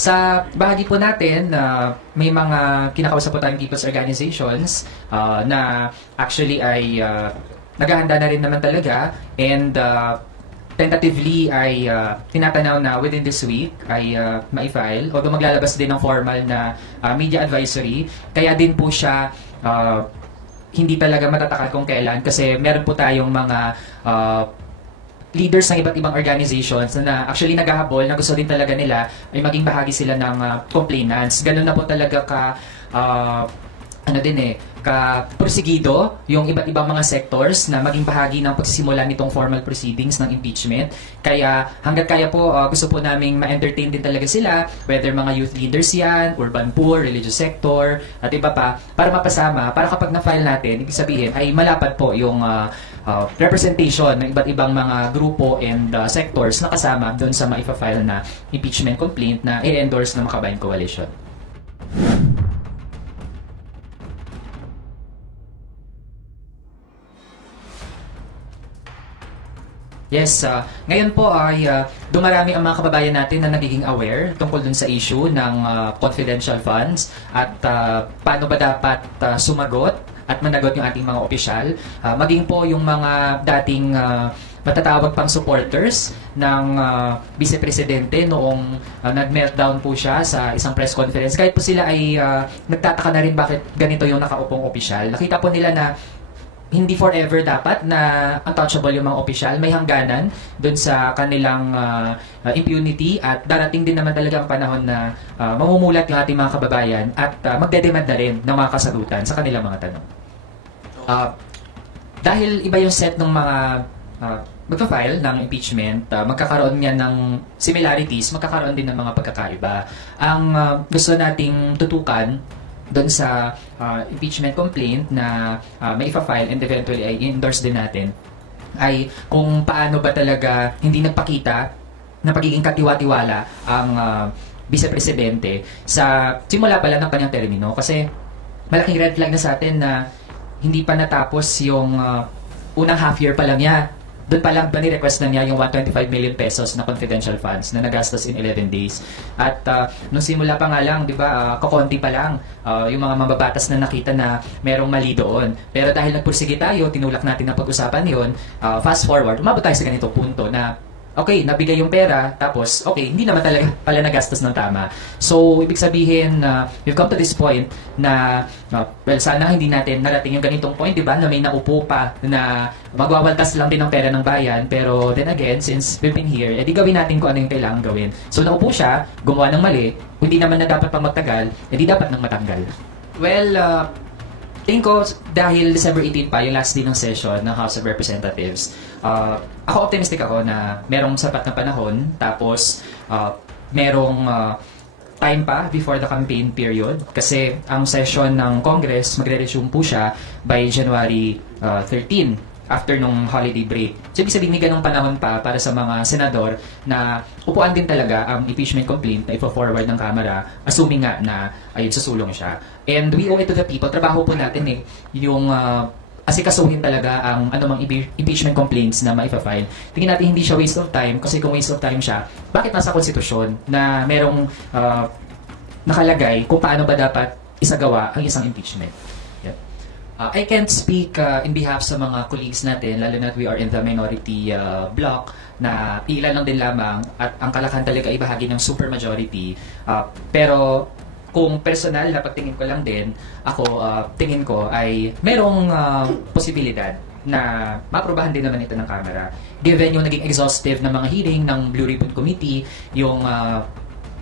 Sa bahagi po natin, may mga kinakausap po tayong people's organizations na actually ay naghahanda na rin naman talaga, and tentatively ay tinatanaw na within this week ay ma-file, although maglalabas din ng formal na media advisory. Kaya din po siya hindi talaga matatakal kung kailan, kasi meron po tayong mga leaders ng iba't ibang organizations na actually naghahabol na gusto din talaga nila ay maging bahagi sila ng complainants. Ganun na po talaga ka-prosigido yung iba't ibang mga sectors na maging bahagi ng pagsisimula nitong formal proceedings ng impeachment. Kaya hanggat kaya po, gusto po naming ma-entertain din talaga sila, whether mga youth leaders yan, urban poor, religious sector, at iba pa, para mapasama, para kapag na-file natin, ibig sabihin ay malapad po yung representation ng iba't ibang mga grupo and sectors na kasama doon sa maifa-file na impeachment complaint na i-endorse ng Makabayan Coalition. Yes, ngayon po ay dumarami ang mga kababayan natin na nagiging aware tungkol dun sa issue ng confidential funds at paano ba dapat sumagot at managot yung ating mga opisyal. Maging po yung mga dating matatawag pang supporters ng vice-presidente noong nag-meltdown po siya sa isang press conference. Kahit po sila ay nagtataka na rin bakit ganito yung nakaupong opisyal. Nakita po nila na hindi forever dapat na untouchable yung mga opisyal. May hangganan dun sa kanilang impunity, at darating din naman talaga ang panahon na mamumulat yung ating mga kababayan at magdedemand na rin ng mga kasagutan sa kanilang mga tanong. Dahil iba yung set ng mga magpa-file ng impeachment, magkakaroon niya ng similarities, magkakaroon din ng mga pagkakaiba. Ang gusto nating tutukan doon sa impeachment complaint na may ipa-file and eventually ay endorse din natin ay kung paano ba talaga hindi nagpakita na pagiging katiwa-tiwala ang vice-presidente sa simula pala ng kanyang termino. Kasi malaking red flag na sa atin na hindi pa natapos yung unang half year pa lang niya. Doon pa lang request na niya yung 125 million pesos na confidential funds na nagastos in 11 days. At nung simula pa nga lang, di ba, kakonti pa lang yung mga mababatas na nakita na merong mali doon. Pero dahil nagpursige tayo, tinulak natin na pag-usapan yun, fast forward, umabot tayo sa ganitong punto na okay, nabigay yung pera, tapos okay, hindi naman talaga pala nagastos ng tama. So, ibig sabihin, we've come to this point na, well, sana hindi natin narating yung ganitong point, di ba, na may naupo pa na magwawaltas lang din ng pera ng bayan, pero then again, since we've been here, edi gawin natin kung ano yung kailangan gawin. So, naupo siya, gumawa ng mali, hindi naman na dapat pang magtagal, edi dapat nang matanggal. Well, tingin ko, dahil December 18 pa, yung last day ng session ng House of Representatives, ako optimistic ako na merong sapat na panahon, tapos merong time pa before the campaign period, kasi ang session ng Congress magre-resume po siya by January 13 after nung holiday break. So, ibig sabihin, may ganong panahon pa para sa mga senador na upuan din talaga ang impeachment complaint na ipo-forward ng Kamara, assuming nga na ayun, susulong siya. And we owe it to the people. Trabaho po natin yung asikasuhin talaga ang anumang impeachment complaints na maipa-file. Tingin natin hindi siya waste of time, kasi kung waste of time siya, bakit nasa konstitusyon na merong nakalagay kung paano ba dapat isagawa ang isang impeachment? I can't speak in behalf sa mga colleagues natin, lalo na we are in the minority bloc, na ilan lang din lamang at ang kalakhan talaga ay bahagi ng supermajority. Pero kung personal na pagtingin ko lang din, ako tingin ko ay merong posibilidad na maaprubahan din naman ito ng Kamara. Given yung naging exhaustive na mga hearing ng Blue Ribbon Committee, yung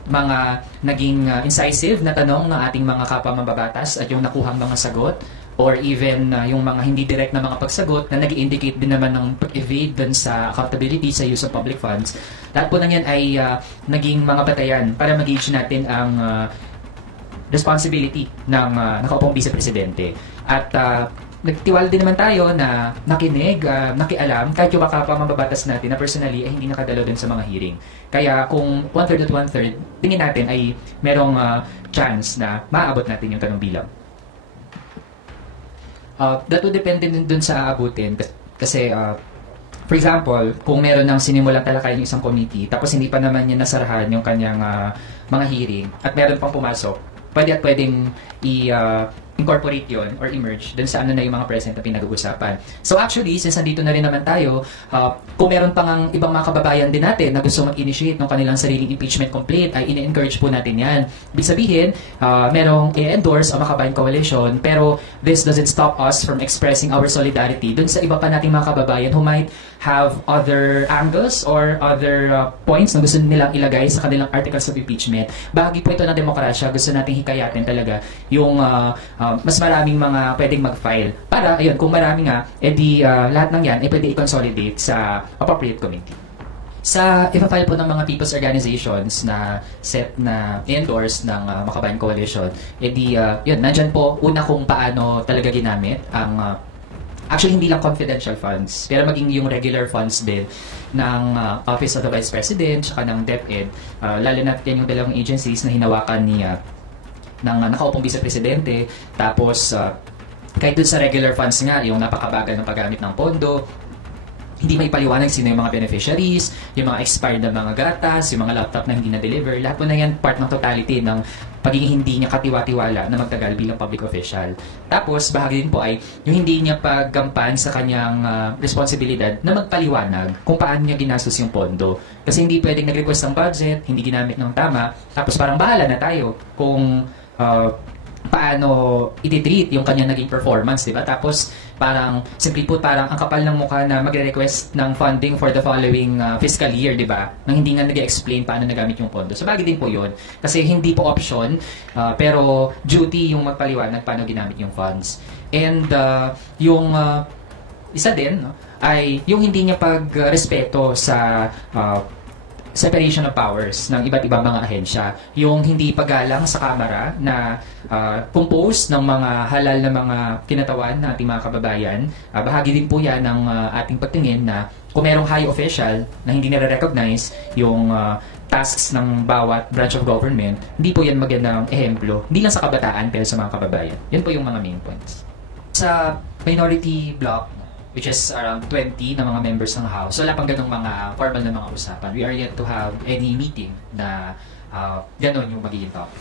mga naging incisive na tanong ng ating mga kapwa mambabatas at yung nakuhang mga sagot, or even yung mga hindi direct na mga pagsagot na nag-indicate din naman ng pag-evade dun sa accountability sa use of public funds. Lahat po na yan ay naging mga batayan para mag-gauge natin ang responsibility ng nakaupong vice-presidente. At nagtiwala din naman tayo na nakinig, nakialam, kahit yung kapwa mambabatas natin na personally ay hindi nakadalo dun sa mga hearing. Kaya kung 1/3 at 1/3, tingin natin ay merong chance na maaabot natin yung tanong bilang. That would depend din dun sa aabutin, kasi For example, kung meron ng sinimulang talakayan yung isang committee, tapos hindi pa naman niya nasarahan yung kanyang mga hearing, at meron pang pumasok, pwedeng incorporate yon or emerge dun sa ano na yung mga present na pinag-uusapan. So actually, since nandito na rin naman tayo, kung meron pang ang ibang mga kababayan din natin na gusto mag-initiate ng kanilang sariling impeachment complaint, ay ini-encourage po natin yan. Ibig sabihin, merong i-endorse ang Makabayan Coalition, pero this doesn't stop us from expressing our solidarity dun sa iba pa nating mga kababayan who might have other angles or other points na gusto nilang ilagay sa kanilang articles of impeachment. Bahagi po ito ng demokrasya, gusto nating hikayatin talaga yung mas maraming mga pwedeng mag-file. Para, ayun, kung marami nga, edi lahat ng yan, pwede i-consolidate sa appropriate committee. Sa ipa-file po ng mga people's organizations na set na endorse ng Makabayan Coalition, edi, yun, nandyan po, una kung paano talaga ginamit ang actually, hindi lang confidential funds, pero maging yung regular funds din ng Office of the Vice President saka ng DepEd, lalo na yan yung dalawang agencies na hinawakan ni ng nakaupong vice-presidente. Tapos, kahit dun sa regular funds nga, yung napakabagal ng paggamit ng pondo, hindi may paliwanag sino yung mga beneficiaries, yung mga expired na mga gatas, yung mga laptop na hindi na-deliver. Lahat po na yan part ng totality ng pagiging hindi niya katiwa-tiwala na magtagal bilang public official. Tapos, bahagi din po ay yung hindi niya paggampan sa kanyang responsibilidad na magpaliwanag kung paano niya ginastos yung pondo. Kasi hindi pwedeng nag-request ng budget, hindi ginamit ng tama, tapos parang bahala na tayo kung paano i-treat yung kanya naging performance, di ba? Tapos, parang, simply put, parang ang kapal ng mukha na magre-request ng funding for the following fiscal year, di ba? Nang hindi nga nag-explain paano nagamit yung pondo. So, bagay din po yun. Kasi hindi po option, pero duty yung magpaliwanag paano ginamit yung funds. And yung isa din, no, ay yung hindi niya pagrespeto sa separation of powers ng iba't ibang mga ahensya. Yung hindi paggalang sa Kamara na compose ng mga halal na mga kinatawan ng ating mga kababayan. Bahagi din po yan ng ating pagtingin na kung merong high official na hindi nare-recognize yung tasks ng bawat branch of government, hindi po yan magandang ehemplo. Hindi lang sa kabataan, pero sa mga kababayan. Yan po yung mga main points. Sa minority bloc, which is around 20 na mga members ng House. So, wala pang ganung mga formal na mga usapan. We are yet to have any meeting na ganun yung magiging topic.